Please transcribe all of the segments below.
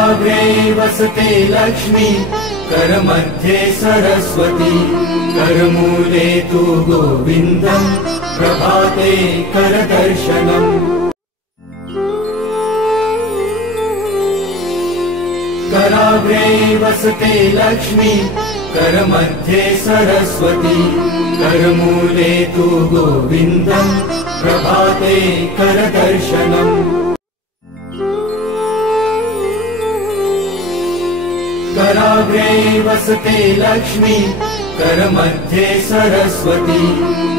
कराग्रे वसते लक्ष्मी करमध्ये सरस्वती करमूले तु गोविन्दम् प्रभाते करदर्शनम् कराग्रे वसते लक्ष्मी करमध्ये सरस्वती करमूले तु गोविन्दम् प्रभाते करदर्शनम् कराग्रे वसते लक्ष्मी करमध्ये सरस्वती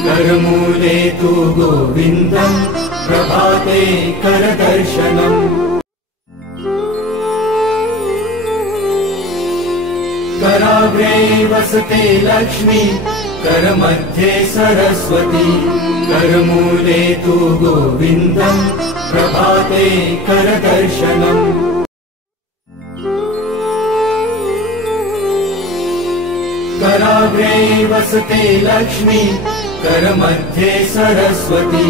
करमूले तु गोविन्दम् प्रभाते करदर्शनम् कराग्रे वसते लक्ष्मी करमध्ये सरस्वती करमूले तु गोविन्दम् प्रभाते करदर्शनम् कराग्रे वसते लक्ष्मी करमध्ये सरस्वती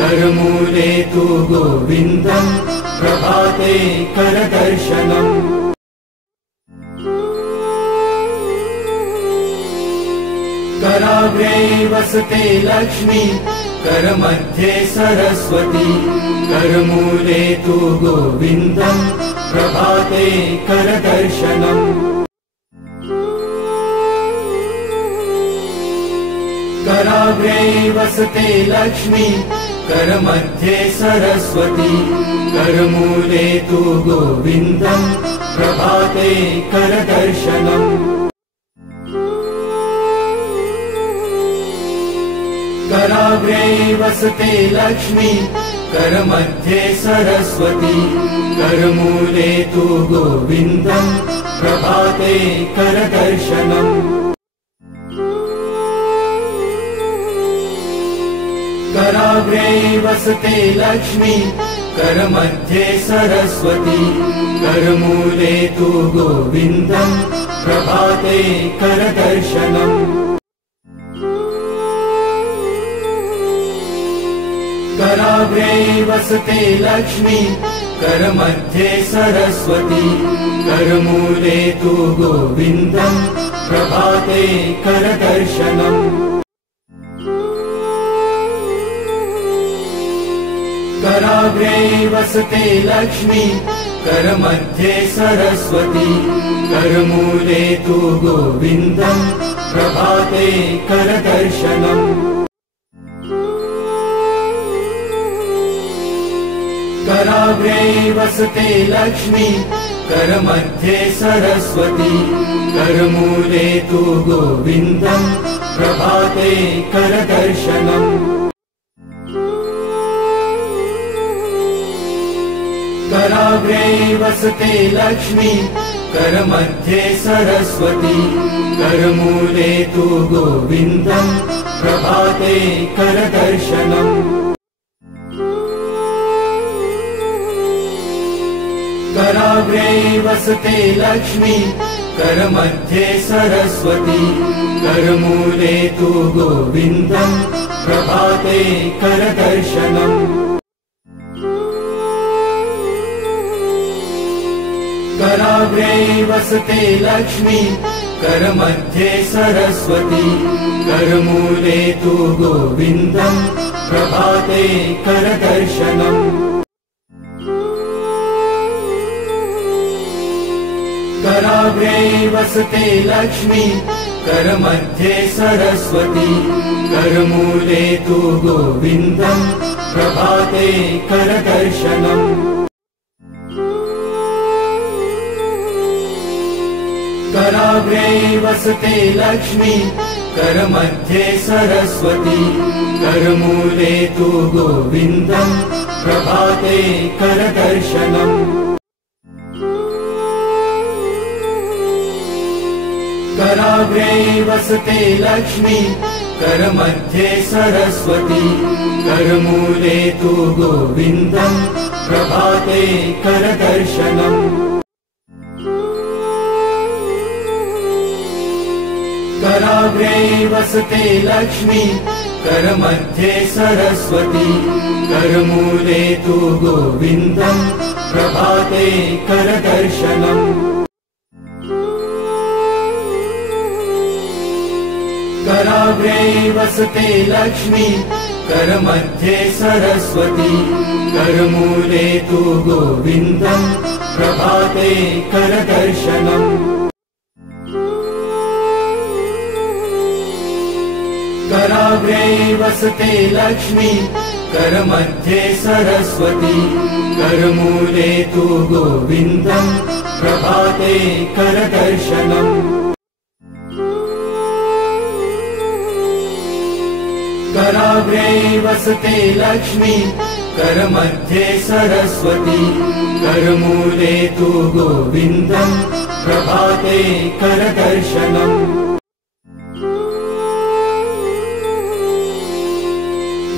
करमूले तु गोविन्दम् प्रभाते करदर्शनम् कराग्रे वसते लक्ष्मी करमध्ये सरस्वती करमूले तु गोविन्दम् प्रभाते करदर्शनम् कराग्रे वसते लक्ष्मी करमध्ये सरस्वती करमूले तु गोविन्दम् प्रभाते करदर्शनम् कराग्रे वसते लक्ष्मी करमध्ये सरस्वती करमूले तु गोविन्दम् प्रभाते करदर्शनम् कराग्रे वसते लक्ष्मी करमध्ये सरस्वती करमूले तु गोविन्दम् प्रभाते करदर्शनम् कराग्रे वसते लक्ष्मी करमध्ये सरस्वती करमूले तु गोविन्दम् प्रभाते करदर्शनम् कराग्रे वसते लक्ष्मी करमध्ये सरस्वती करमूले तु गोविन्दम् प्रभाते करदर्शनम् कराग्रे वसते लक्ष्मी करमध्ये सरस्वती करमूले तु गोविन्दम् प्रभाते करदर्शनम् कराग्रे वसते लक्ष्मी करमध्ये सरस्वती करमूले तु गोविन्दम् प्रभाते करदर्शनम् कराग्रे वसते लक्ष्मी करमध्ये सरस्वती करमूले तु गोविन्दम् प्रभाते करदर्शनम् कराग्रे वसते लक्ष्मी करमध्ये सरस्वती करमूले तु गोविन्दम् प्रभाते करदर्शनम् कराग्रे वसते लक्ष्मी करमध्ये सरस्वती करमूले तु गोविन्दम् प्रभाते करदर्शनम् कराग्रे वसते लक्ष्मी करमध्ये सरस्वती करमूले तु गोविन्दम् प्रभाते करदर्शनम् कराग्रे वसते लक्ष्मी करमध्ये सरस्वती करमूले तु गोविन्दम् प्रभाते करदर्शनम् कराग्रे वसते लक्ष्मी करमध्ये सरस्वती करमूले तु गोविन्दम् प्रभाते करदर्शनम् कराग्रे वसते लक्ष्मी करमध्ये सरस्वती करमूले तु गोविन्दम् प्रभाते करदर्शनम् कराग्रे वसते लक्ष्मी करमध्ये सरस्वती करमूले तु गोविन्दम् प्रभाते करदर्शनम् कराग्रे वसते लक्ष्मी करमध्ये सरस्वती करमूले तु गोविन्दम् प्रभाते करदर्शनम्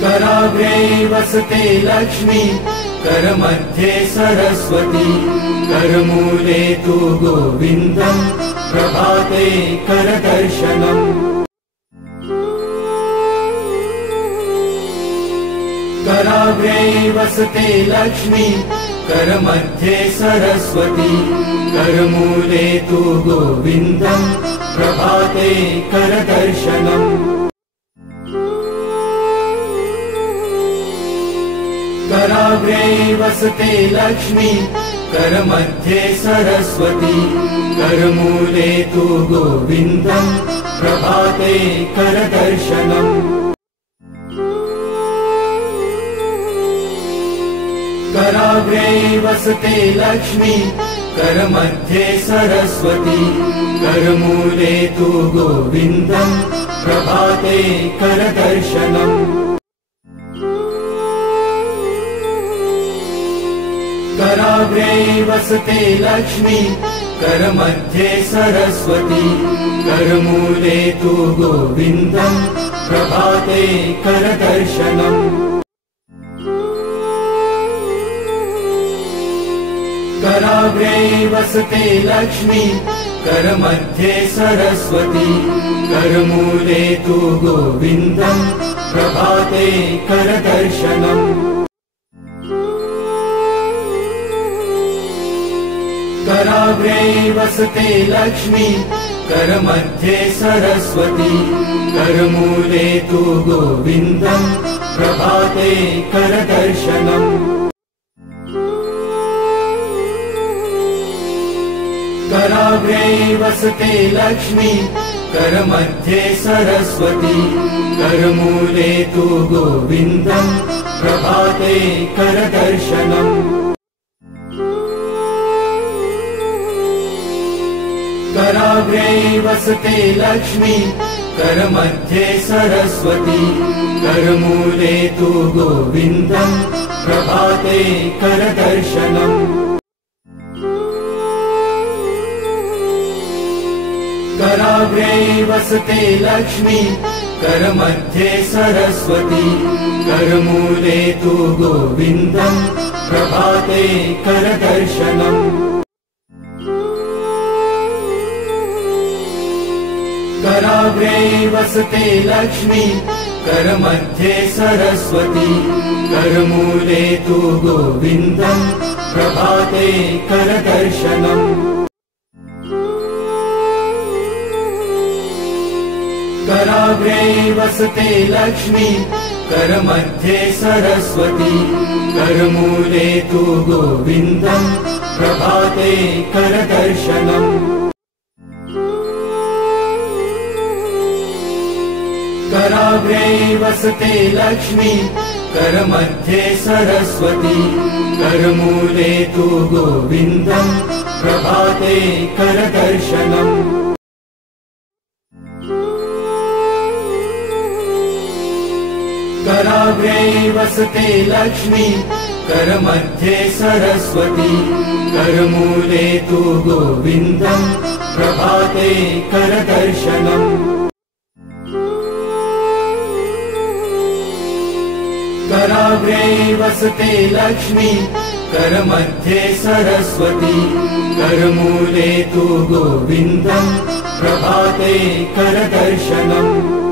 कराग्रे वसते लक्ष्मी करमध्ये सरस्वती करमूले तु गोविन्दम् प्रभाते करदर्शनम् कराग्रे वसते लक्ष्मी करमध्ये सरस्वती करमूले तु गोविन्दम् प्रभाते करदर्शनम् कराग्रे वसते लक्ष्मी करमध्ये सरस्वती करमूले तु गोविन्दम् प्रभाते करदर्शनम् कराग्रे वसते लक्ष्मी करमध्ये सरस्वती करमूले तु गोविन्दम् प्रभाते करदर्शनम् कराग्रे वसते लक्ष्मी करमध्ये सरस्वती करमूले तु गोविन्दम् प्रभाते करदर्शनम् कराग्रे वसते लक्ष्मी करमध्ये सरस्वती करमूले तु गोविन्दम् प्रभाते करदर्शनम् कराग्रे वसते लक्ष्मी करमध्ये सरस्वती करमूले तु गोविन्दम् प्रभाते करदर्शनम् कराग्रे वसते लक्ष्मी करमध्ये सरस्वती करमूले तु गोविन्दम् प्रभाते करदर्शनम् कराग्रे वसते लक्ष्मी करमध्ये सरस्वती करमूले तु गोविन्दम् प्रभाते करदर्शनम् कराग्रे वसते लक्ष्मी करमध्ये सरस्वती करमूले तु गोविन्दम् प्रभाते करदर्शनम् कराग्रे वसते लक्ष्मी करमध्ये सरस्वती करमूले तु गोविन्दम् प्रभाते करदर्शनम् कराग्रे वसते लक्ष्मी करमध्ये सरस्वती करमूले तु गोविन्दम् प्रभाते करदर्शनम् कराग्रे वसते लक्ष्मी करमध्ये सरस्वती करमूले तु गोविन्दम् प्रभाते करदर्शनम् कराग्रे वसते लक्ष्मी करमध्ये सरस्वती करमूले तु गोविन्दम् प्रभाते करदर्शनम् कराग्रे वसते लक्ष्मी करमध्ये सरस्वती करमूले तु गोविन्दम् प्रभाते करदर्शनम्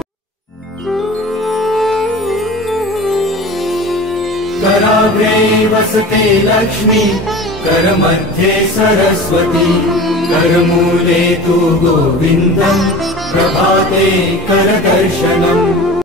कराग्रे वसते लक्ष्मी, करमध्ये सरस्वती, करमूले तु गोविन्दम्, प्रभाते करदर्शनम्।